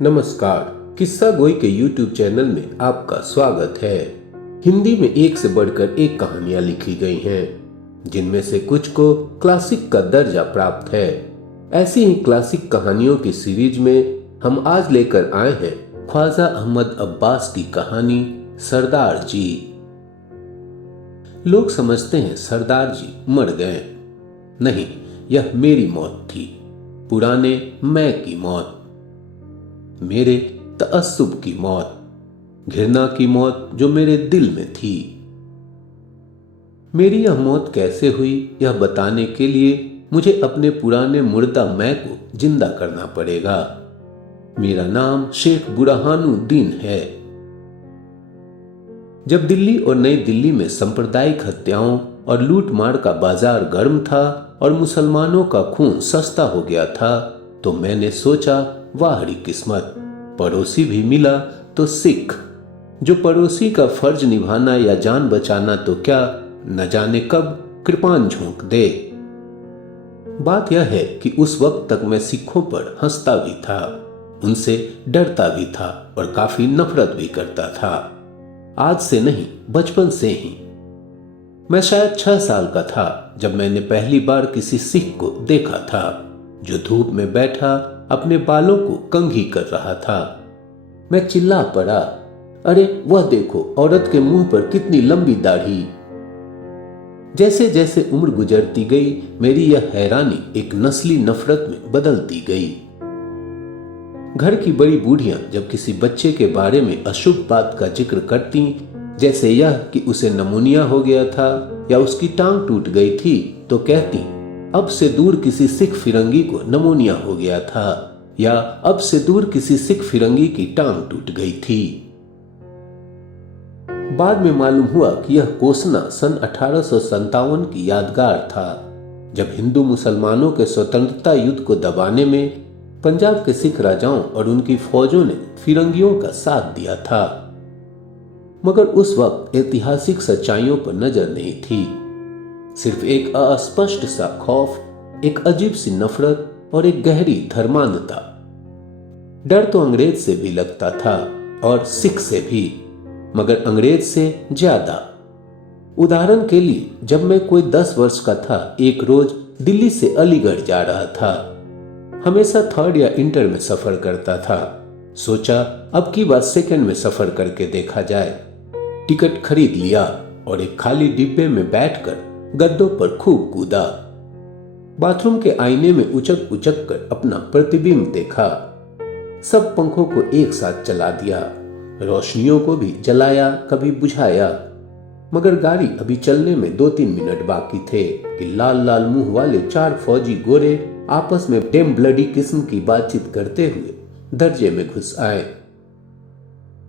नमस्कार। किस्सा गोई के YouTube चैनल में आपका स्वागत है। हिंदी में एक से बढ़कर एक कहानियां लिखी गई हैं, जिनमें से कुछ को क्लासिक का दर्जा प्राप्त है। ऐसी ही क्लासिक कहानियों की सीरीज में हम आज लेकर आए हैं ख्वाजा अहमद अब्बास की कहानी सरदार जी। लोग समझते हैं सरदार जी मर गए। नहीं, यह मेरी मौत थी, पुराने मैं की मौत, मेरे तअस्सुब की मौत, घृणा की मौत जो मेरे दिल में थी। मेरी यह मौत कैसे हुई, यह बताने के लिए मुझे अपने पुराने मुर्दा मैं को जिंदा करना पड़ेगा। मेरा नाम शेख बुरहानुद्दीन है। जब दिल्ली और नई दिल्ली में सांप्रदायिक हत्याओं और लूटमार का बाजार गर्म था और मुसलमानों का खून सस्ता हो गया था, तो मैंने सोचा, वाहड़ी किस्मत, पड़ोसी भी मिला तो सिख, जो पड़ोसी का फर्ज निभाना या जान बचाना तो क्या, न जाने कब कृपान झोंक दे। बात यह है कि उस वक्त तक मैं सिखों पर हंसता भी था, उनसे डरता भी था और काफी नफरत भी करता था। आज से नहीं, बचपन से ही। मैं शायद 6 साल का था जब मैंने पहली बार किसी सिख को देखा था, जो धूप में बैठा अपने बालों को कंघी कर रहा था। मैं चिल्ला पड़ा, अरे वह देखो, औरत के मुंह पर कितनी लंबी दाढ़ी। जैसे जैसे उम्र गुजरती गई, मेरी यह हैरानी एक नस्ली नफरत में बदलती गई। घर की बड़ी बूढ़ियां जब किसी बच्चे के बारे में अशुभ बात का जिक्र करती, जैसे यह कि उसे नमूनिया हो गया था या उसकी टांग टूट गई थी, तो कहती, अब से दूर किसी सिख फिरंगी को नमूनिया हो गया था, या अब से दूर किसी सिख फिरंगी की टांग टूट गई थी। बाद में मालूम हुआ कि यह कोसना सन 1857 की यादगार था, जब हिंदू मुसलमानों के स्वतंत्रता युद्ध को दबाने में पंजाब के सिख राजाओं और उनकी फौजों ने फिरंगियों का साथ दिया था। मगर उस वक्त ऐतिहासिक सच्चाइयों पर नजर नहीं थी, सिर्फ एक अस्पष्ट सा खौफ, एक अजीब सी नफरत और एक गहरी धर्मांधता। डर तो अंग्रेज से भी लगता था और सिख से भी, मगर अंग्रेज से ज्यादा। उदाहरण के लिए, जब मैं कोई 10 वर्ष का था, एक रोज दिल्ली से अलीगढ़ जा रहा था। हमेशा 3rd या इंटर में सफर करता था। सोचा अब की बार 2nd में सफर करके देखा जाए। टिकट खरीद लिया और एक खाली डिब्बे में बैठकर गद्दों पर खूब कूदा। बाथरूम के आईने में उचक उचक कर अपना प्रतिबिंब देखा। सब पंखों को एक साथ चला दिया, रोशनियों को भी जलाया, कभी बुझाया, मगर गाड़ी अभी चलने में 2-3 मिनट बाकी थे कि लाल लाल मुंह वाले 4 फौजी गोरे आपस में डेम ब्लडी किस्म की बातचीत करते हुए दर्जे में घुस आए।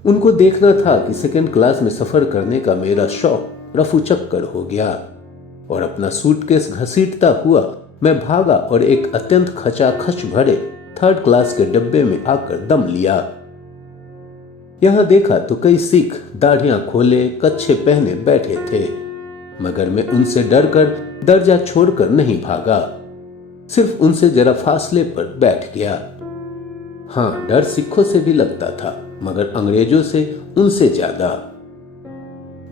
उनको देखना था कि 2nd क्लास में सफर करने का मेरा शौक रफू चक्कर हो गया, और अपना सूटकेस घसीटता हुआ मैं भागा और एक अत्यंत खचाखच भरे 3rd क्लास के डब्बे में आकर दम लिया। यहां देखा तो कई सिख दाढ़ियां खोले, कच्छे पहने बैठे थे, मगर मैं उनसे डरकर दर्जा छोड़कर नहीं भागा, सिर्फ उनसे जरा फासले पर बैठ गया। हाँ, डर सिखों से भी लगता था, मगर अंग्रेजों से उनसे ज्यादा।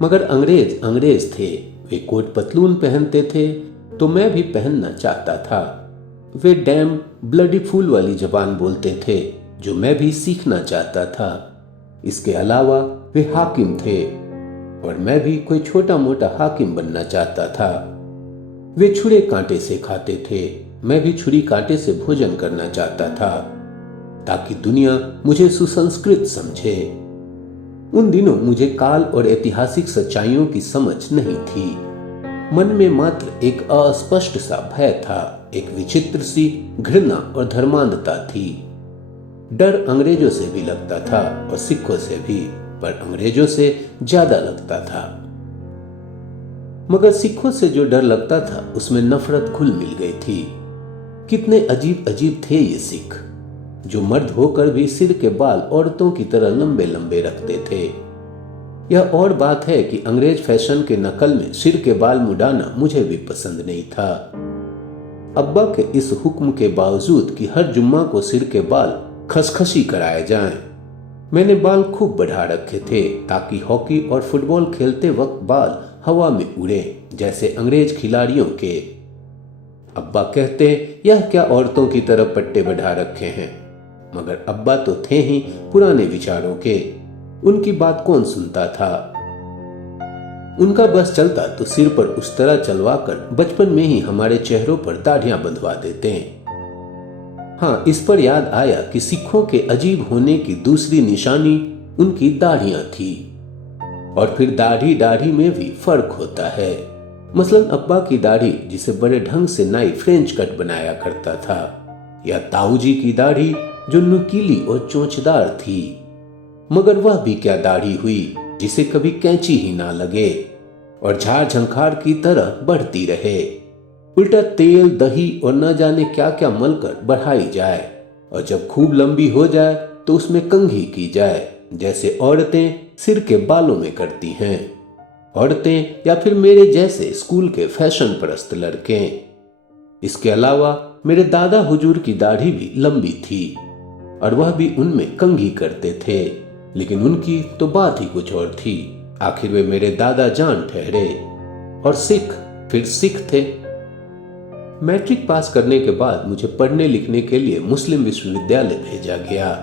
मगर अंग्रेज अंग्रेज थे। वे कोट पतलून पहनते थे तो मैं भी पहनना चाहता था। वे डैम ब्लडी फूल वाली जबान बोलते थे, जो मैं भी सीखना चाहता था। इसके अलावा वे हाकिम थे और मैं भी कोई छोटा मोटा हाकिम बनना चाहता था। वे छुरे कांटे से खाते थे, मैं भी छुरी कांटे से भोजन करना चाहता था, ताकि दुनिया मुझे सुसंस्कृत समझे। उन दिनों मुझे काल और ऐतिहासिक सच्चाइयों की समझ नहीं थी। मन में मात्र एक अस्पष्ट सा भय था, एक विचित्र सी घृणा और धर्मांधता थी। डर अंग्रेजों से भी लगता था और सिखों से भी, पर अंग्रेजों से ज्यादा लगता था। मगर सिखों से जो डर लगता था, उसमें नफरत घुल मिल गई थी। कितने अजीब अजीब थे ये सिख, जो मर्द होकर भी सिर के बाल औरतों की तरह लंबे लंबे रखते थे। यह और बात है कि अंग्रेज फैशन के नकल में सिर के बाल मुड़ाना मुझे भी पसंद नहीं था। अब्बा के इस हुक्म के बावजूद कि हर जुम्मा को सिर के बाल खसखसी कराए जाएं। मैंने बाल खूब बढ़ा रखे थे ताकि हॉकी और फुटबॉल खेलते वक्त बाल हवा में उड़े जैसे अंग्रेज खिलाड़ियों के। अब्बा कहते यह क्या औरतों की तरह पट्टे बढ़ा रखे हैं, मगर अब्बा तो थे ही पुराने विचारों के। उनकी बात कौन सुनता था। उनका बस चलता तो सिर पर उस तरह चलवाकर बचपन में ही हमारे चेहरों पर दाढ़ियां बंधवा देते। हाँ, इस पर याद आया कि सिखों के अजीब होने की दूसरी निशानी उनकी दाढ़ियां थी। और फिर दाढ़ी दाढ़ी में भी फर्क होता है। मसलन अब्बा की दाढ़ी, जिसे बड़े ढंग से नाई फ्रेंच कट बनाया करता था, या ताऊजी की दाढ़ी जो नुकीली और चोंचदार थी। मगर वह भी क्या दाढ़ी हुई जिसे कभी कैंची ही ना लगे और झाड़ झंखाड़ की तरह बढ़ती रहे। उल्टा तेल दही और न जाने क्या क्या मलकर बढ़ाई जाए, और जब खूब लंबी हो जाए तो उसमें कंघी की जाए, जैसे औरतें सिर के बालों में करती हैं। औरतें या फिर मेरे जैसे स्कूल के फैशन परस्त लड़के। इसके अलावा मेरे दादा हुजूर की दाढ़ी भी लंबी थी और वह भी उनमें कंघी करते थे, लेकिन उनकी तो बात ही कुछ और थी। आखिर वे मेरे दादा जान ठहरे और सिख फिर सिख थे। मैट्रिक पास करने के बाद मुझे पढ़ने लिखने के लिए मुस्लिम विश्वविद्यालय भेजा गया।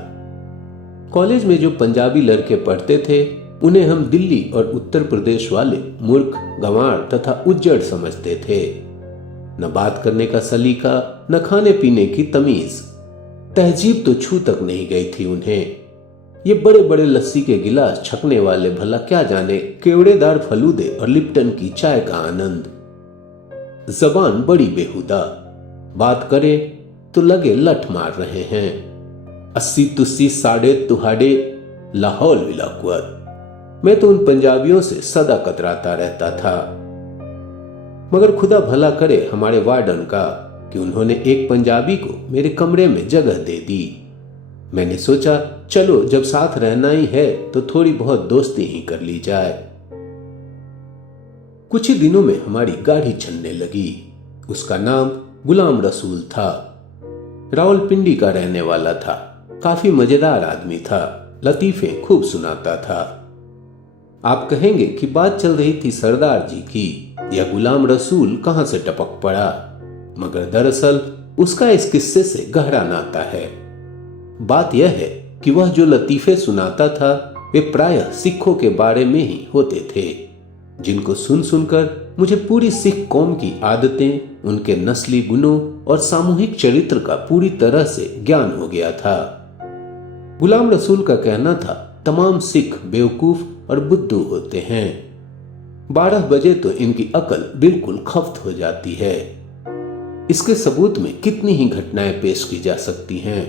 कॉलेज में जो पंजाबी लड़के पढ़ते थे उन्हें हम दिल्ली और उत्तर प्रदेश वाले मूर्ख, गंवार तथा उज्जड़ समझते थे। न बात करने का सलीका, न खाने पीने की तमीज। तहजीब तो छू तक नहीं गई थी उन्हें। ये बड़े बड़े लस्सी के गिलास छकने वाले भला क्या जाने केवड़ेदार फलूदे और लिप्टन की चाय का आनंद। जबान बड़ी बेहुदा, बात करे तो लगे लठ मार रहे हैं। अस्सी तुस्सी साढ़े तुहाड़े लाहौल विलाकुअत। मैं तो उन पंजाबियों से सदा कतराता रहता था। मगर खुदा भला करे हमारे वार्डन का कि उन्होंने एक पंजाबी को मेरे कमरे में जगह दे दी। मैंने सोचा चलो जब साथ रहना ही है तो थोड़ी बहुत दोस्ती ही कर ली जाए। कुछ ही दिनों में हमारी गाड़ी चलने लगी। उसका नाम गुलाम रसूल था। रावलपिंडी का रहने वाला था। काफी मजेदार आदमी था। लतीफे खूब सुनाता था। आप कहेंगे कि बात चल रही थी सरदार जी की, या गुलाम रसूल कहां से टपक पड़ा, मगर दरअसल उसका इस किस्से से गहरा नाता है। बात यह है कि वह जो लतीफे सुनाता था वे प्रायः सिखों के बारे में ही होते थे, जिनको सुन सुनकर मुझे पूरी सिख कौम की आदतें, उनके नस्ली गुणों और सामूहिक चरित्र का पूरी तरह से ज्ञान हो गया था। गुलाम रसूल का कहना था तमाम सिख बेवकूफ और बुद्धू होते हैं। 12 बजे तो इनकी अकल बिल्कुल खफ्त हो जाती है। इसके सबूत में कितनी ही घटनाएं पेश की जा सकती हैं।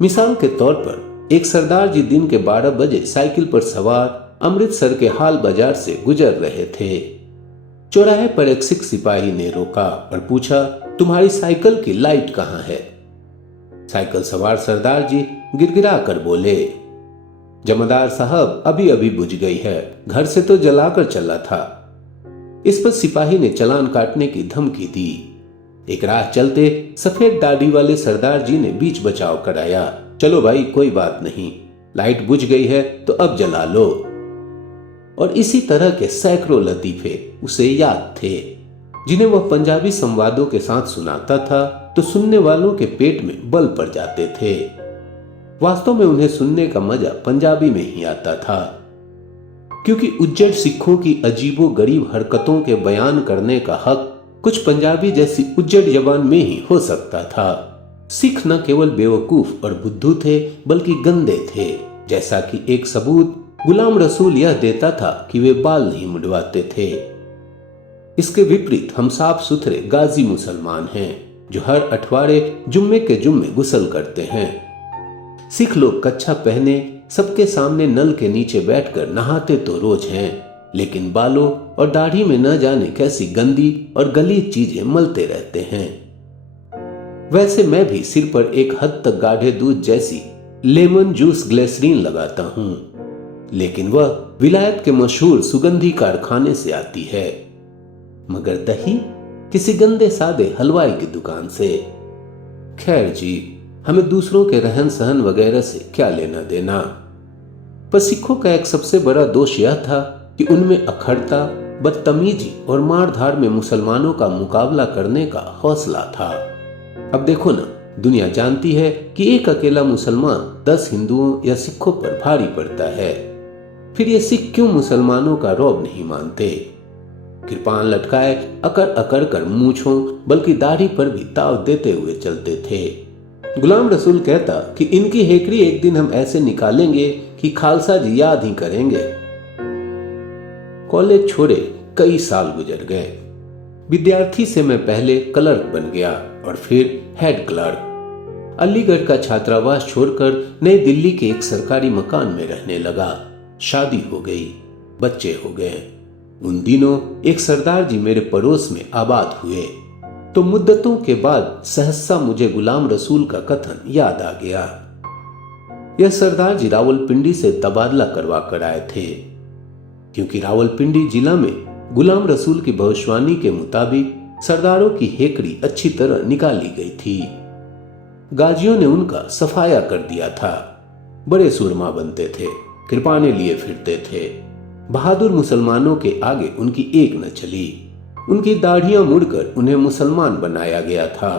मिसाल के तौर पर एक सरदार जी दिन के 12 बजे साइकिल पर सवार अमृतसर के हाल बाजार से गुजर रहे थे। चौराहे पर एक सिख सिपाही ने रोका और पूछा, तुम्हारी साइकिल की लाइट कहां है? साइकिल सवार सरदार जी गिड़गिड़ा कर बोले, जमादार साहब अभी अभी बुझ गई है, घर से तो जलाकर चला था। इस पर सिपाही ने चालान काटने की धमकी दी। एक राह चलते सफेद दाढ़ी वाले सरदार जी ने बीच बचाव कराया, चलो भाई कोई बात नहीं, लाइट बुझ गई है तो अब जला लो। और इसी तरह के सैकड़ों लतीफे उसे याद थे, जिन्हें वह पंजाबी संवादों के साथ सुनाता था तो सुनने वालों के पेट में बल पड़ जाते थे। वास्तव में उन्हें सुनने का मजा पंजाबी में ही आता था, क्योंकि उज्जड़ सिखों की अजीबो गरीब हरकतों के बयान करने का हक कुछ पंजाबी जैसी उज्जड़ जबान में ही हो सकता था। सिख न केवल बेवकूफ और बुद्धू थे बल्कि गंदे थे, जैसा कि एक सबूत गुलाम रसूल यह देता था कि वे बाल नहीं मुंडवाते थे। इसके विपरीत हम साफ सुथरे गाजी मुसलमान हैं जो हर अठवाड़े जुम्मे के जुम्मे गुस्ल करते हैं। सिख लोग कच्छा पहने सबके सामने नल के नीचे बैठकर नहाते तो रोज हैं, लेकिन बालों और दाढ़ी में न जाने कैसी गंदी और गलीज चीजें मलते रहते हैं। वैसे मैं भी सिर पर एक हद तक गाढ़े दूध जैसी लेमन जूस ग्लिसरीन लगाता हूं, लेकिन वह विलायत के मशहूर सुगंधी कारखाने से आती है, मगर दही किसी गंदे सादे हलवाई की दुकान से। खैर जी, हमें दूसरों के रहन सहन वगैरह से क्या लेना देना। पर सिखों का एक सबसे बड़ा दोष यह था कि उनमें अखड़ता, बदतमीजी और मारधाड़ में मुसलमानों का मुकाबला करने का हौसला था। अब देखो ना, दुनिया जानती है कि एक अकेला मुसलमान 10 हिंदुओं या सिखों पर भारी पड़ता है। फिर ये सिख क्यों मुसलमानों का रौब नहीं मानते? कृपान लटकाए अकड़ अकड़ कर मूंछों बल्कि दाढ़ी पर भी ताव देते हुए चलते थे। गुलाम रसूल कहता कि इनकी हेकड़ी एक दिन हम ऐसे निकालेंगे कि खालसा जी याद ही करेंगे। कॉलेज छोड़े कई साल गुजर गए। विद्यार्थी से मैं पहले क्लर्क बन गया और फिर हेड क्लर्क। अलीगढ़ का छात्रावास छोड़कर नई दिल्ली के एक सरकारी मकान में रहने लगा। शादी हो गई, बच्चे हो गए। उन दिनों एक सरदार जी मेरे पड़ोस में आबाद हुए तो मुद्दतों के बाद सहसा मुझे गुलाम रसूल का कथन याद आ गया। यह सरदार जी रावलपिंडी से तबादला करवा कर आए थे, क्योंकि रावलपिंडी जिला में गुलाम रसूल की भविष्यवाणी के मुताबिक सरदारों की हेकड़ी अच्छी तरह निकाली गई थी। गाजियों ने उनका सफाया कर दिया था। बड़े सुरमा बनते थे, कृपाने लिए फिरते थे। बहादुर मुसलमानों के आगे उनकी एक न चली। उनकी दाढ़ियां मुड़कर उन्हें मुसलमान बनाया गया था।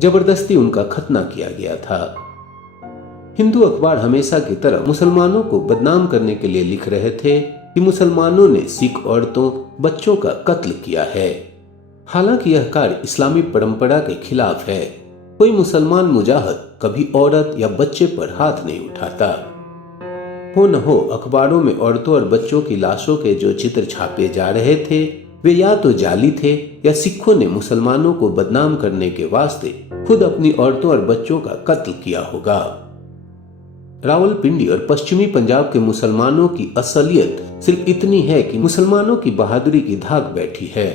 जबरदस्ती उनका खतना किया गया था। हिंदू अखबार हमेशा की तरह मुसलमानों को बदनाम करने के लिए लिख रहे थे कि मुसलमानों ने सिख औरतों, बच्चों का कत्ल किया है। हालांकि यह कार्य इस्लामी परंपरा के खिलाफ है। कोई मुसलमान मुजाहिद कभी औरत या बच्चे पर हाथ नहीं उठाता। हो न हो अखबारों में औरतों और बच्चों की लाशों के जो चित्र छापे जा रहे थे वे या तो जाली थे या सिखों ने मुसलमानों को बदनाम करने के वास्ते खुद अपनी औरतों और बच्चों का कत्ल किया होगा। रावलपिंडी और पश्चिमी पंजाब के मुसलमानों की असलियत सिर्फ इतनी है कि मुसलमानों की बहादुरी की धाक बैठी है,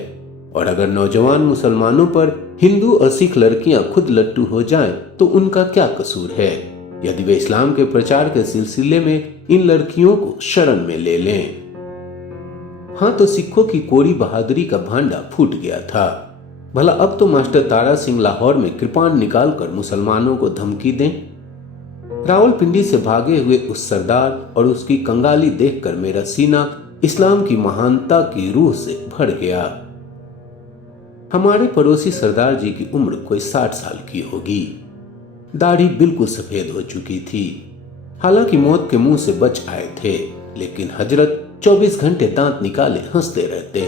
और अगर नौजवान मुसलमानों पर हिंदू और सिख लड़कियां खुद लट्टू हो जाएं तो उनका क्या कसूर है यदि वे इस्लाम के प्रचार के सिलसिले में इन लड़कियों को शरण में ले लें। हाँ, तो सिखों की कोरी बहादुरी का भांडा फूट गया था। भला अब तो मास्टर तारा सिंह लाहौर में कृपान निकालकर मुसलमानों को धमकी दें। रावलपिंडी से भागे हुए उस सरदार और उसकी कंगाली देखकर मेरा सीना इस्लाम की महानता की रूह से भर गया। हमारे पड़ोसी सरदार जी की उम्र कोई 60 साल की होगी। दाढ़ी बिल्कुल सफेद हो चुकी थी। हालांकि मौत के मुंह से बच आए थे, लेकिन हजरत 24 घंटे दांत निकाले हंसते रहते।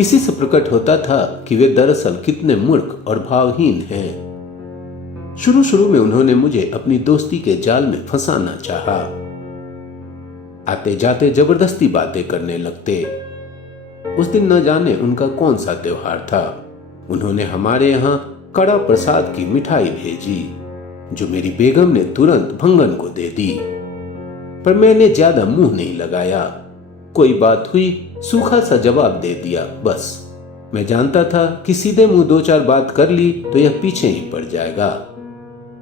इसी से प्रकट होता था कि वे दरअसल कितने मूर्ख और भावहीन हैं। शुरू शुरू में उन्होंने मुझे अपनी दोस्ती के जाल में फंसाना चाहा। आते जाते जबरदस्ती बातें करने लगते। उस दिन न जाने उनका कौन सा त्योहार था। उन्होंने हमारे यहाँ कड़ा प्रसाद की मिठाई भेजी, जो मेरी बेगम ने तुरंत भंगन को दे दी, पर मैंने ज्यादा मुंह नहीं लगाया। कोई बात हुई, सूखा सा जवाब दे दिया, बस। मैं जानता था कि सीधे मुंह 2-4 बात कर ली तो यह पीछे ही पड़ जाएगा।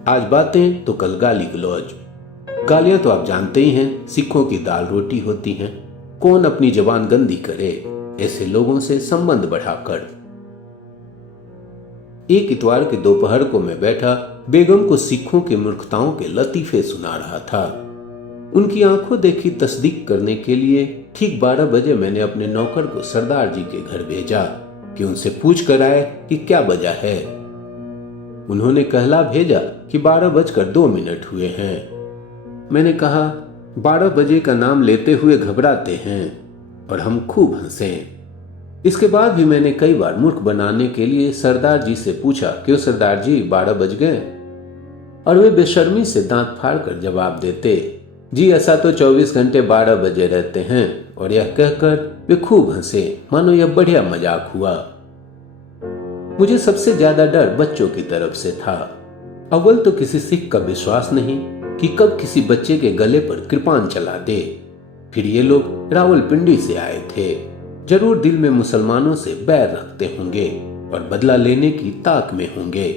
आज बातें तो कल गाली गलौज। गालियां तो आप जानते ही हैं, सिखों की दाल रोटी होती हैं। कौन अपनी जबान गंदी करे ऐसे लोगों से संबंध बढ़ाकर। एक इतवार के दोपहर को मैं बैठा बेगम को सिखों के मूर्खताओं के लतीफे सुना रहा था। उनकी आंखों देखी तस्दीक करने के लिए ठीक 12 बजे मैंने अपने नौकर को सरदार जी के घर भेजा कि उनसे पूछ कर आए कि क्या वजह है। उन्होंने कहला भेजा कि 12:02 हुए हैं। मैंने कहा 12 बजे का नाम लेते हुए घबराते हैं, और हम खूब हंसे। इसके बाद भी मैंने कई बार मूर्ख बनाने के लिए सरदार जी से पूछा, क्यों सरदार जी 12 बज गए? और वे बेशर्मी से दांत फाड़कर जवाब देते, जी ऐसा तो 24 घंटे 12 बजे रहते हैं। और यह कहकर वे खूब हंसे, मानो यह बढ़िया मजाक हुआ। मुझे सबसे ज्यादा डर बच्चों की तरफ से था। अव्वल तो किसी सिख का विश्वास नहीं कि कब किसी बच्चे के गले पर कृपान चला दे। फिर ये लोग रावलपिंडी से आए थे, जरूर दिल में मुसलमानों से बैर रखते होंगे और बदला लेने की ताक में होंगे।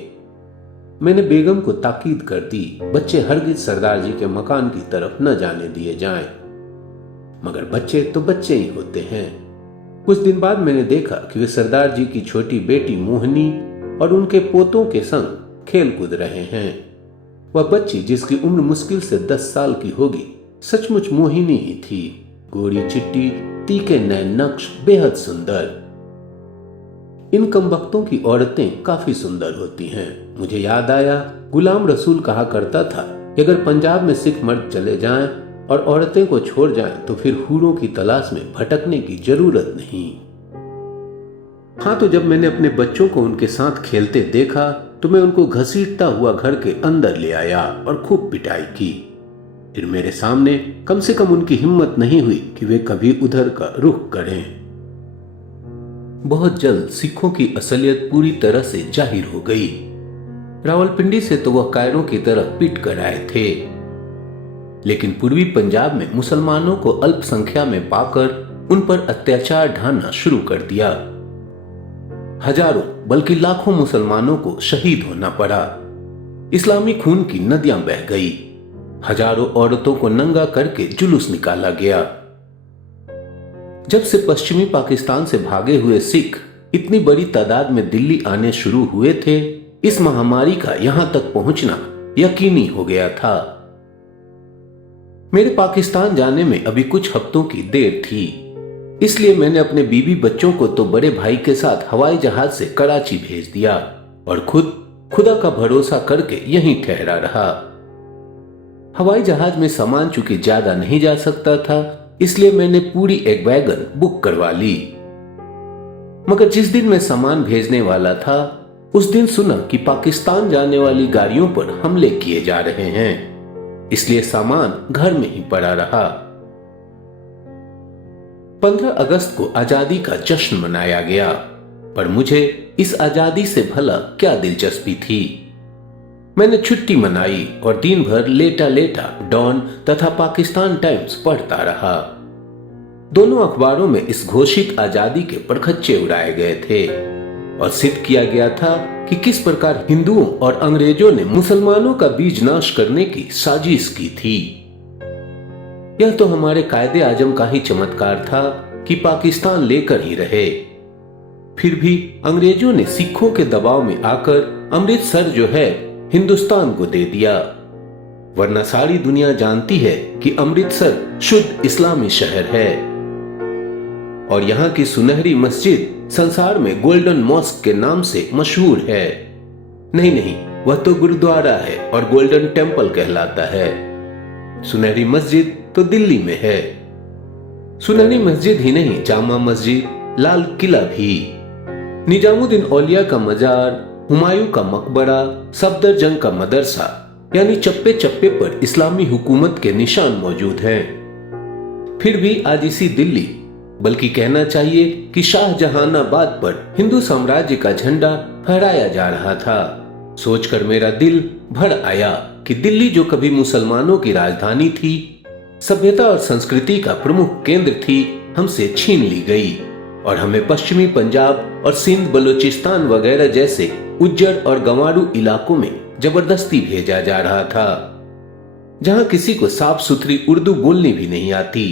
मैंने बेगम को ताकीद कर दी, बच्चे हरगिज सरदार जी के मकान की तरफ न जाने दिए जाएं। मगर बच्चे तो बच्चे ही होते हैं। कुछ दिन बाद मैंने देखा कि वे सरदार जी की छोटी बेटी मोहनी और उनके पोतों के संग खेल कूद रहे हैं। वह बच्ची, जिसकी उम्र मुश्किल से 10 साल की होगी, सचमुच मोहिनी ही थी। गोरी चिट्टी, तीखे नैन नक्श, बेहद सुंदर। इन कमबख्तों की औरतें काफी सुंदर होती हैं। मुझे याद आया, गुलाम रसूल कहा करता था कि अगर पंजाब में सिख मर्द चले जाएं और औरतें को छोड़ जाएं तो फिर हूरों की तलाश में भटकने की जरूरत नहीं। हाँ, तो जब मैंने अपने बच्चों को उनके साथ खेलते देखा तो मैं उनको घसीटता हुआ घर के अंदर ले आया और खूब पिटाई की। फिर मेरे सामने कम से कम उनकी हिम्मत नहीं हुई कि वे कभी उधर का रुख करें। बहुत जल्द सिखों की असलियत पूरी तरह से जाहिर हो गई। रावलपिंडी से तो वह कायरों की तरफ पिट कर आए थे, लेकिन पूर्वी पंजाब में मुसलमानों को अल्पसंख्या में पाकर उन पर अत्याचार ढाना शुरू कर दिया। हजारों बल्कि लाखों मुसलमानों को शहीद होना पड़ा। इस्लामी खून की नदियां बह गई। हजारों औरतों को नंगा करके जुलूस निकाला गया। जब से पश्चिमी पाकिस्तान से भागे हुए सिख इतनी बड़ी तादाद में दिल्ली आने शुरू हुए थे, इस महामारी का यहां तक पहुंचना यकीनी हो गया था। मेरे पाकिस्तान जाने में अभी कुछ हफ्तों की देर थी, इसलिए मैंने अपने बीवी बच्चों को तो बड़े भाई के साथ हवाई जहाज से कराची भेज दिया और खुद खुदा का भरोसा करके यहीं ठहरा रहा। हवाई जहाज में सामान चूंकि ज्यादा नहीं जा सकता था, इसलिए मैंने पूरी एक वैगन बुक करवा ली। मगर जिस दिन मैं सामान भेजने वाला था, उस दिन सुना कि पाकिस्तान जाने वाली गाड़ियों पर हमले किए जा रहे हैं, इसलिए सामान घर में ही पड़ा रहा। 15 अगस्त को आजादी का जश्न मनाया गया, पर मुझे इस आजादी से भला क्या दिलचस्पी थी। मैंने छुट्टी मनाई और दिन भर लेटा लेटा डॉन तथा पाकिस्तान टाइम्स पढ़ता रहा। दोनों अखबारों में इस घोषित आजादी के परखच्चे उड़ाए गए थे और सिद्ध किया गया था कि किस प्रकार हिंदुओं और अंग्रेजों ने मुसलमानों का बीज नाश करने की साजिश की थी। यह तो हमारे कायदे आजम का ही चमत्कार था कि पाकिस्तान लेकर ही रहे। फिर भी अंग्रेजों ने सिखों के दबाव में आकर अमृतसर जो है हिंदुस्तान को दे दिया, वरना सारी दुनिया जानती है कि अमृतसर शुद्ध इस्लामी शहर है और यहाँ की सुनहरी मस्जिद संसार में गोल्डन मॉस्क के नाम से मशहूर है। नहीं, वह तो गुरुद्वारा है और गोल्डन टेम्पल कहलाता है। सुनहरी मस्जिद तो दिल्ली में है। सुनहरी मस्जिद ही नहीं, जामा मस्जिद, लाल किला भी, निजामुद्दीन औलिया का मजार, हुमायूं का मकबरा, सफदरजंग का मदरसा, यानी चप्पे चप्पे पर इस्लामी हुकूमत के निशान मौजूद हैं। फिर भी आज इसी दिल्ली, बल्कि कहना चाहिए कि शाहजहानाबाद पर हिंदू साम्राज्य का झंडा फहराया जा रहा था। सोचकर मेरा दिल भर आया कि दिल्ली जो कभी मुसलमानों की राजधानी थी, सभ्यता और संस्कृति का प्रमुख केंद्र थी, हमसे छीन ली गई और हमें पश्चिमी पंजाब और सिंध, बलूचिस्तान वगैरह जैसे उज्जड़ और गंवारू इलाकों में जबरदस्ती भेजा जा रहा था, जहां किसी को साफ सुथरी उर्दू बोलनी भी नहीं आती,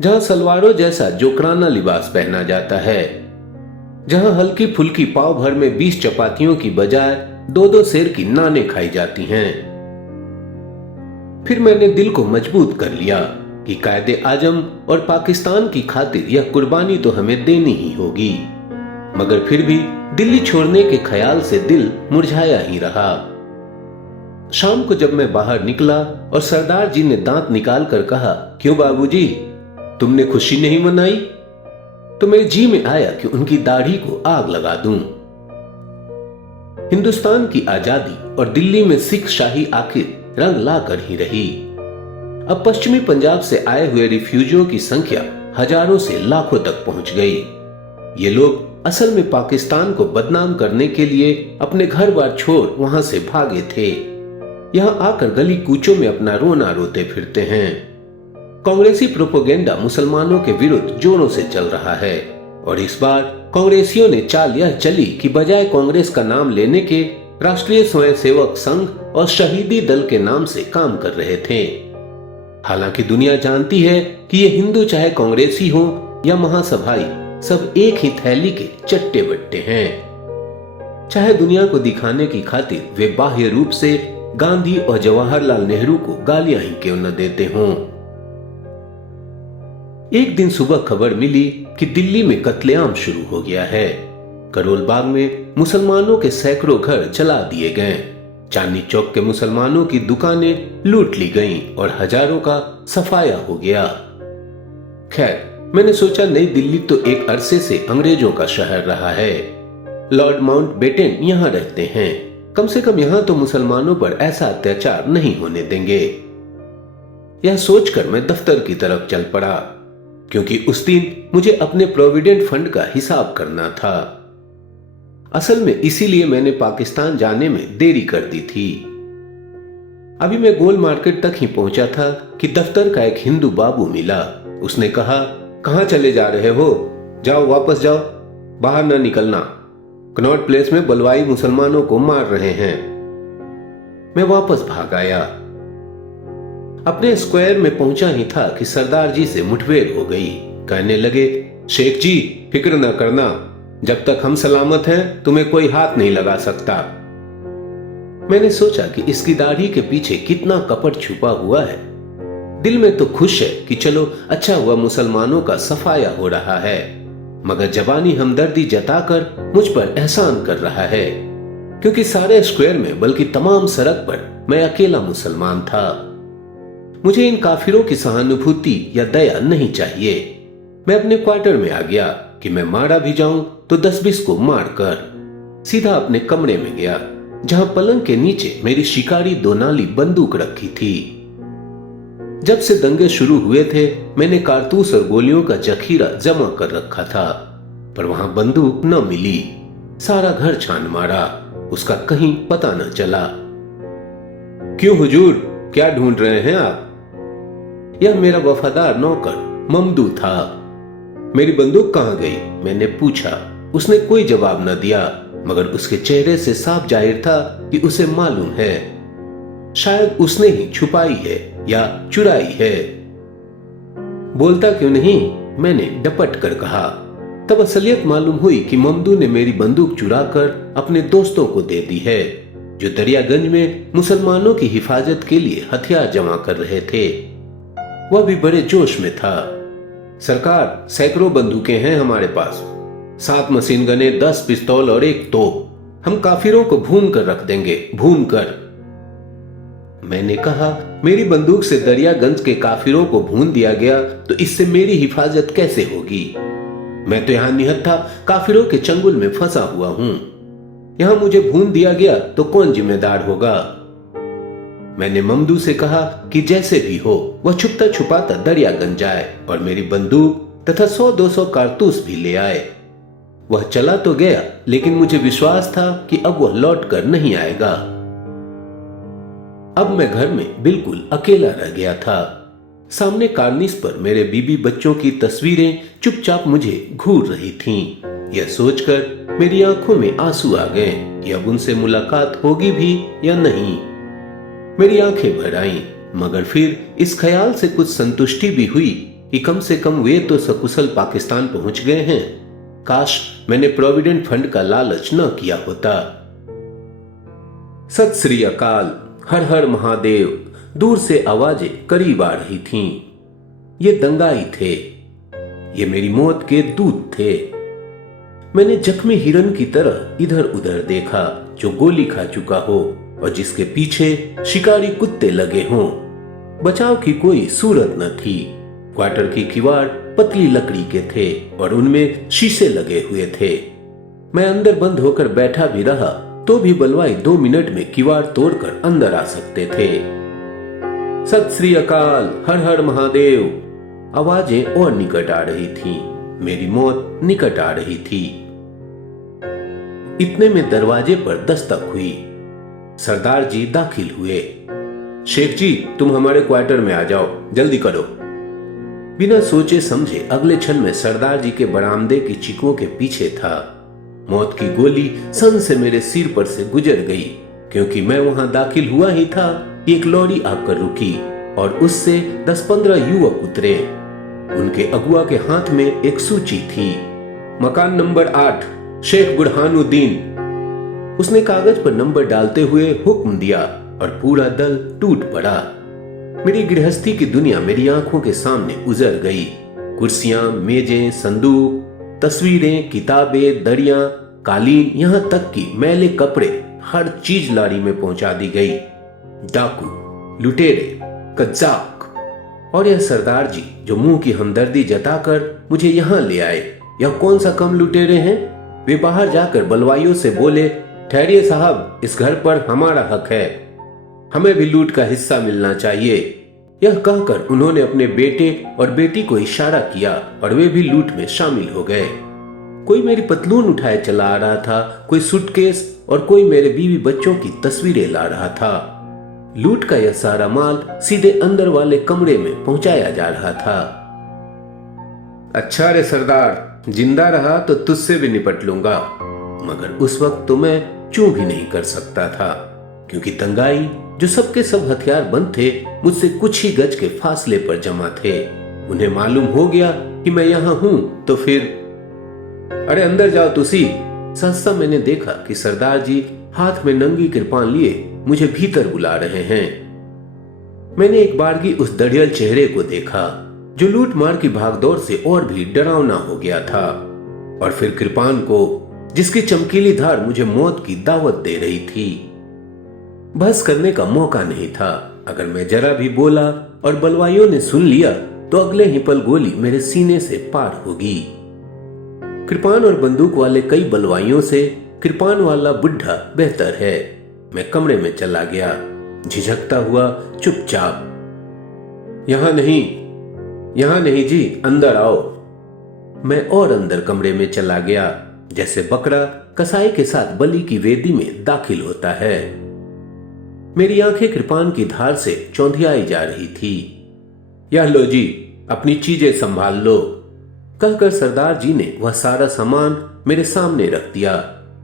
जहां सलवारों जैसा जोकराना लिबास पहना जाता है, जहां हल्की फुल्की पाव भर में 20 चपातियों की बजाय 2-2 सेर की नानें खाई जाती हैं। फिर मैंने दिल को मजबूत कर लिया कि कायदे आजम और पाकिस्तान की खातिर यह कुर्बानी तो हमें देनी ही होगी। मगर फिर भी दिल्ली छोड़ने के ख्याल से दिल मुरझाया ही रहा। शाम को जब मैं बाहर निकला और सरदार जी ने दांत निकाल कर कहा, क्यों बाबूजी, तुमने खुशी नहीं मनाई? तो मेरे जी में आया कि उनकी दाढ़ी को आग लगा दूं। हिंदुस्तान की आजादी और दिल्ली में सिख शाही आखिर रंग लाकर ही रही। अब पश्चिमी पंजाब से आए हुए रिफ्यूजियों की संख्या हजारों से लाखों तक पहुंच गई। ये लोग असल में पाकिस्तान को बदनाम करने के लिए अपने घर बार छोड़ वहां से भागे थे। यहां आकर गली कूचों में अपना रोना रोते फिरते हैं। कांग्रेसी प्रोपेगेंडा मुसलमानों के विरुद्ध जोरों से चल रहा है और इस बार कांग्रेसियों ने चाल यह चली कि बजाय कांग्रेस का नाम लेने के राष्ट्रीय स्वयंसेवक संघ और शहीदी दल के नाम से काम कर रहे थे। हालांकि दुनिया जानती है कि ये हिंदू चाहे कांग्रेसी हो या महासभाई, सब एक ही थैली के चट्टे बट्टे हैं। चाहे दुनिया को दिखाने की खातिर वे बाह्य रूप से गांधी और जवाहरलाल नेहरू को गालियां ही क्यों न देते हों। एक दिन सुबह खबर मिली कि दिल्ली में कत्लेआम शुरू हो गया है। करोल बाग में मुसलमानों के सैकड़ों घर जला दिए गए, चांदनी चौक के मुसलमानों की दुकानें लूट ली गईं और हजारों का सफाया हो गया। खैर, मैंने सोचा नई दिल्ली तो एक अरसे से अंग्रेजों का शहर रहा है। लॉर्ड माउंटबेटन यहाँ रहते हैं, कम से कम यहाँ तो मुसलमानों पर ऐसा अत्याचार नहीं होने देंगे। यह सोचकर मैं दफ्तर की तरफ चल पड़ा, क्योंकि उस दिन मुझे अपने प्रोविडेंट फंड का हिसाब करना था। असल में इसीलिए मैंने पाकिस्तान जाने में देरी कर दी थी। अभी मैं गोल मार्केट तक ही पहुंचा था कि दफ्तर का एक हिंदू बाबू मिला। उसने कहा, कहां चले जा रहे हो? जाओ, वापस जाओ, बाहर ना निकलना। कनॉट प्लेस में बलवाई मुसलमानों को मार रहे हैं। मैं वापस भाग आया। अपने स्क्वायर में पहुंचा ही था कि सरदार जी से मुठभेड़ हो गई। कहने लगे, शेख जी फिक्र न करना, जब तक हम सलामत हैं तुम्हें कोई हाथ नहीं लगा सकता। मैंने सोचा कि इसकी दाढ़ी के पीछे कितना कपट छुपा हुआ है। दिल में तो खुश है कि चलो अच्छा हुआ मुसलमानों का सफाया हो रहा है, मगर जबानी हमदर्दी जताकर मुझ पर एहसान कर रहा है, क्योंकि सारे स्क्वायर में बल्कि तमाम सड़क पर मैं अकेला मुसलमान था। मुझे इन काफिरों की सहानुभूति या दया नहीं चाहिए। मैं अपने क्वार्टर में आ गया कि मैं मारा भी जाऊं तो 10-20 को मारकर सीधा अपने कमरे में गया, जहां पलंग के नीचे मेरी शिकारी 2 नाली बंदूक रखी थी। जब से दंगे शुरू हुए थे मैंने कारतूस और गोलियों का जखीरा जमा कर रखा था, पर वहां बंदूक न मिली। सारा घर छान मारा, उसका कहीं पता न चला। क्यों हुजूर, क्या ढूंढ रहे हैं आप? यह मेरा वफादार नौकर ममदू था। मेरी बंदूक कहां गई? मैंने पूछा। उसने कोई जवाब न दिया, मगर उसके चेहरे से साफ जाहिर था कि उसे मालूम है। शायद उसने ही छुपाई है या चुराई है। बोलता क्यों नहीं? मैंने डपट कर कहा। तब असलियत मालूम हुई कि ममदू ने मेरी बंदूक चुराकर अपने दोस्तों को दे दी है, जो दरियागंज में मुसलमानों की हिफाजत के लिए हथियार जमा कर रहे थे। वह भी बड़े जोश में था। सरकार, सैकड़ों बंदूकें हैं हमारे पास, 7 मशीन गने, 10 पिस्तौल और 1 तोप। हम काफिरों को भून कर रख देंगे, भून कर। मैंने कहा, मेरी बंदूक से दरियागंज के काफिरों को भून दिया गया तो इससे मेरी हिफाजत कैसे होगी? मैं तो यहां निहत्था काफिरों के चंगुल में फंसा हुआ हूं। यहां मुझे भून दिया गया तो कौन जिम्मेदार होगा? मैंने ममदू से कहा कि जैसे भी हो वह छुपता छुपाता दरियागंज जाए और मेरी बंदूक तथा 100-200 कारतूस भी ले आए। वह चला तो गया, लेकिन मुझे विश्वास था कि अब वह लौट कर नहीं आएगा। अब मैं घर में बिल्कुल अकेला रह गया था। सामने कार्निस पर मेरे बीबी बच्चों की तस्वीरें चुपचाप मुझे घूर रही थीं। यह सोचकर मेरी आंखों में आंसू आ गए कि अब उनसे मुलाकात होगी भी या नहीं। मेरी आंखें भर आईं, मगर फिर इस ख्याल से कुछ संतुष्टि भी हुई कि कम से कम वे तो सकुशल पाकिस्तान पहुंच गए हैं। काश मैंने प्रोविडेंट फंड का लालच न किया होता। सत श्री अकाल, हर हर महादेव। दूर से आवाजें करीब आ रही थीं। ये दंगाई थे, ये मेरी मौत के दूत थे। मैंने जख्मी हिरन की तरह इधर उधर देखा, जो गोली खा चुका हो और जिसके पीछे शिकारी कुत्ते लगे हों। बचाव की कोई सूरत न थी। क्वार्टर की किवाड़ पतली लकड़ी के थे और उनमें शीशे लगे हुए थे। मैं अंदर बंद होकर बैठा भी रहा तो भी बलवाई 2 मिनट में किवाड़ तोड़कर अंदर आ सकते थे। सत श्री अकाल, हर हर महादेव। आवाजें और निकट आ रही थीं। मेरी मौत निकट आ रही थी। इतने में दरवाजे पर दस्तक हुई। सरदार जी दाखिल हुए। शेख जी, तुम हमारे क्वार्टर में आ जाओ, जल्दी करो। बिना सोचे समझे अगले क्षण में सरदार जी के बरामदे की चिकों के पीछे था। मौत की गोली सन से मेरे सिर पर से गुजर गई, क्योंकि मैं वहां दाखिल हुआ ही था। एक लॉरी आकर रुकी और उससे 10-15 युवक उतरे। उनके अगुआ के हाथ में एक सूची थी। मकान नंबर 8, शेख बुरहानुद्दीन। उसने कागज पर नंबर डालते हुए हुक्म दिया और पूरा दल टूट पड़ा। मेरी गृहस्थी की दुनिया मेरी आंखों के सामने उजड़ गई। कुर्सियां, मेजें, संदूक, तस्वीरें, किताबें, दरियां, कालीन, यहां तक कि मैले कपड़े, हर चीज लारी में पहुंचा दी गई। डाकू, लुटेरे, कज्जाक और यह सरदार जी जो मुंह की हमदर्दी जताकर मुझे यहां ले आए, यह कौन सा कम लुटेरे हैं। वे बाहर जाकर बलवाइयों से बोले, ठहरिए साहब, इस घर पर हमारा हक है, हमें भी लूट का हिस्सा मिलना चाहिए। यह कहकर उन्होंने अपने बेटे और बेटी को इशारा किया और वे भी लूट में शामिल हो गए। कोई मेरी पतलून उठाए चला आ रहा था, कोई सूटकेस और कोई मेरे बीवी बच्चों की तस्वीरें ला रहा था। लूट का यह सारा माल सीधे अंदर वाले कमरे में पहुंचाया जा रहा था। अच्छा रे सरदार, जिंदा रहा तो तुझसे भी निपट लूंगा। मगर उस वक्त तो मैं चूं भी नहीं कर सकता था, क्योंकि तंगाई जो सबके सब हथियार बंद थे मुझसे कुछ ही गज के फासले पर जमा थे। उन्हें मालूम हो गया कि मैं यहां हूं तो फिर, अरे अंदर जाओ तुसी। सहसा मैंने देखा कि सरदार जी हाथ में नंगी कृपान लिए मुझे भीतर बुला रहे हैं। मैंने एक बारगी उस दड़ियल चेहरे को देखा जो लूट मार की भागदौड़ से और भी डरावना हो गया था, और फिर कृपान को जिसकी चमकीली धार मुझे मौत की दावत दे रही थी। बहस करने का मौका नहीं था। अगर मैं जरा भी बोला और बलवाइयों ने सुन लिया तो अगले ही पल गोली मेरे सीने से पार होगी। कृपान और बंदूक वाले कई बलवाइयों से कृपान वाला बुढ़ा बेहतर है। मैं कमरे में चला गया, झिझकता हुआ चुपचाप। यहां नहीं जी, अंदर आओ। मैं और अंदर कमरे में चला गया, जैसे बकरा कसाई के साथ बलि की वेदी में दाखिल होता है। मेरी आंखें कृपान की धार से चौंधियाई जा रही थी। यह लो जी, अपनी चीजें संभाल लो, कहकर सरदार जी ने वह सारा सामान मेरे सामने रख दिया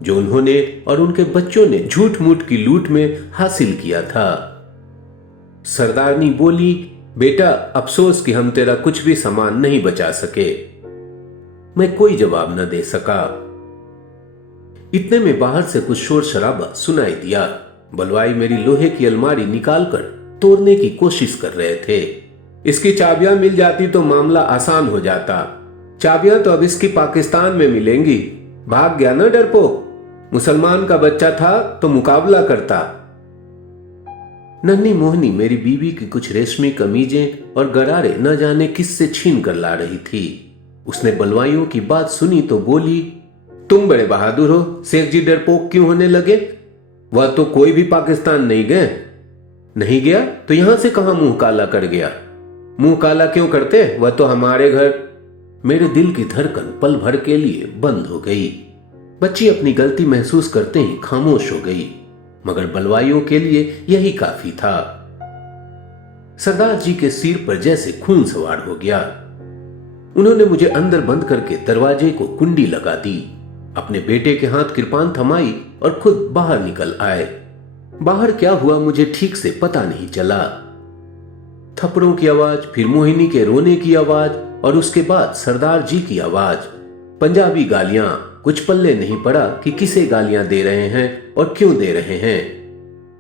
जो उन्होंने और उनके बच्चों ने झूठ मूठ की लूट में हासिल किया था। सरदारनी बोली, बेटा अफसोस कि हम तेरा कुछ भी सामान नहीं बचा सके। मैं कोई जवाब न दे सका। इतने में बाहर से कुछ शोर शराबा सुनाई दिया। बलवाई मेरी लोहे की अलमारी निकालकर तोड़ने की कोशिश कर रहे थे। इसकी चाबियां मिल जाती तो मामला आसान हो जाता। चाबियां तो अब इसकी पाकिस्तान में मिलेंगी। भाग गया ना डरपोक, मुसलमान का बच्चा था तो मुकाबला करता। नन्ही मोहनी मेरी बीवी की कुछ रेशमी कमीजें और गरारे न जाने किससे छीन कर ला रही थी। उसने बलवाइयों की बात सुनी तो बोली, तुम बड़े बहादुर हो, शेख जी डरपोक क्यों होने लगे? वह तो कोई भी पाकिस्तान नहीं गए। नहीं गया तो यहां से कहां मुंह काला कर गया? मुंह काला क्यों करते? वह तो हमारे घर। मेरे दिल की धड़कन पल भर के लिए बंद हो गई। बच्ची अपनी गलती महसूस करते ही खामोश हो गई, मगर बलवाइयों के लिए यही काफी था। सरदार जी के सिर पर जैसे खून सवार हो गया। उन्होंने मुझे अंदर बंद करके दरवाजे को कुंडी लगा दी, अपने बेटे के हाथ कृपान थमाई और खुद बाहर निकल आए। बाहर क्या हुआ मुझे ठीक से पता नहीं चला। थप्पड़ों की आवाज, फिर मोहिनी के रोने की आवाज और उसके बाद सरदार जी की आवाज। पंजाबी गालियां, कुछ पल्ले नहीं पड़ा कि किसे गालियां दे रहे हैं और क्यों दे रहे हैं।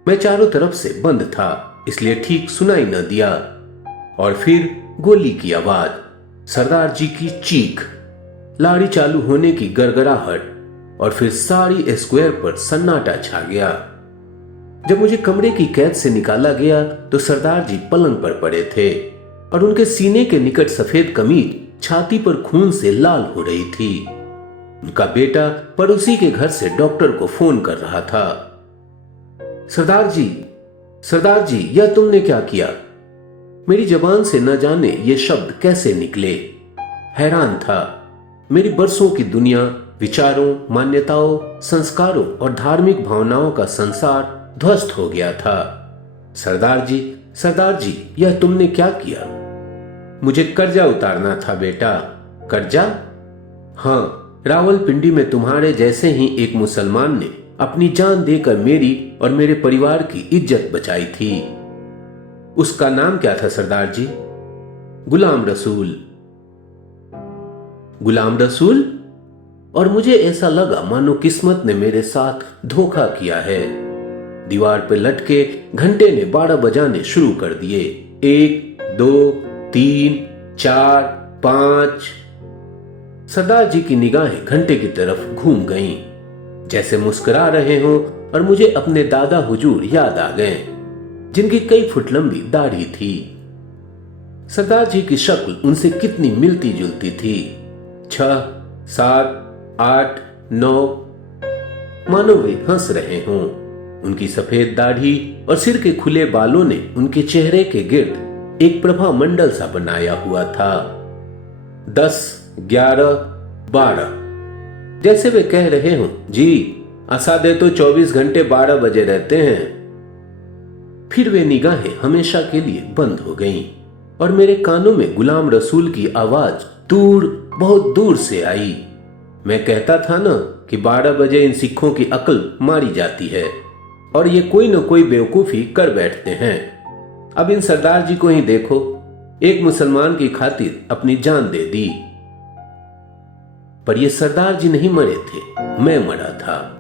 मैं चारों तरफ से बंद था, इसलिए ठीक सुनाई न दिया। और फिर गोली की आवाज, सरदार जी की चीख, लाड़ी चालू होने की गड़गड़ाहट, और फिर सारी स्क्वायर पर सन्नाटा छा गया। जब मुझे कमरे की कैद से निकाला गया तो सरदार जी पलंग पर पड़े थे और उनके सीने के निकट सफेद कमीज छाती पर खून से लाल हो रही थी। उनका बेटा पड़ोसी के घर से डॉक्टर को फोन कर रहा था। सरदार जी, यह तुमने क्या किया? मेरी जबान से न जाने ये शब्द कैसे निकले। हैरान था। मेरी बरसों की दुनिया, विचारों, मान्यताओं, संस्कारों और धार्मिक भावनाओं का संसार ध्वस्त हो गया था। सरदार जी, यह तुमने क्या किया? मुझे कर्जा उतारना था बेटा। कर्जा? हाँ, रावलपिंडी में तुम्हारे जैसे ही एक मुसलमान ने अपनी जान देकर मेरी और मेरे परिवार की इज्जत बचाई थी। उसका नाम क्या था सरदार जी? गुलाम रसूल। गुलाम रसूल? और मुझे ऐसा लगा मानो किस्मत ने मेरे साथ धोखा किया है। दीवार पे लटके घंटे ने 12 बजाने शुरू कर दिए। 1, 2, 3, 4, 5। सरदार जी की निगाहें घंटे की तरफ घूम गईं, जैसे मुस्कुरा रहे हों, और मुझे अपने दादा हुजूर याद आ गए, जिनकी कई फुट लंबी दाढ़ी थी। सरदार जी की शक्ल उनसे कितनी मिलती जुलती थी। 6, 7, 8, 9, मानो वे हंस रहे हों। उनकी सफेद दाढ़ी और सिर के खुले बालों ने उनके चेहरे के गिर्द एक प्रभा मंडल सा बनाया हुआ था। 10, 11, 12, जैसे वे कह रहे हों, जी असादे तो 24 घंटे 12 बजे रहते हैं। फिर वे निगाहें हमेशा के लिए बंद हो गईं और मेरे कानों में गुलाम रसूल की आवाज दूर, बहुत दूर से आई। मैं कहता था ना कि 12 बजे इन सिखों की अक्ल मारी जाती है और ये कोई न कोई बेवकूफी कर बैठते हैं। अब इन सरदार जी को ही देखो, एक मुसलमान की खातिर अपनी जान दे दी। पर ये सरदार जी नहीं मरे थे, मैं मरा था।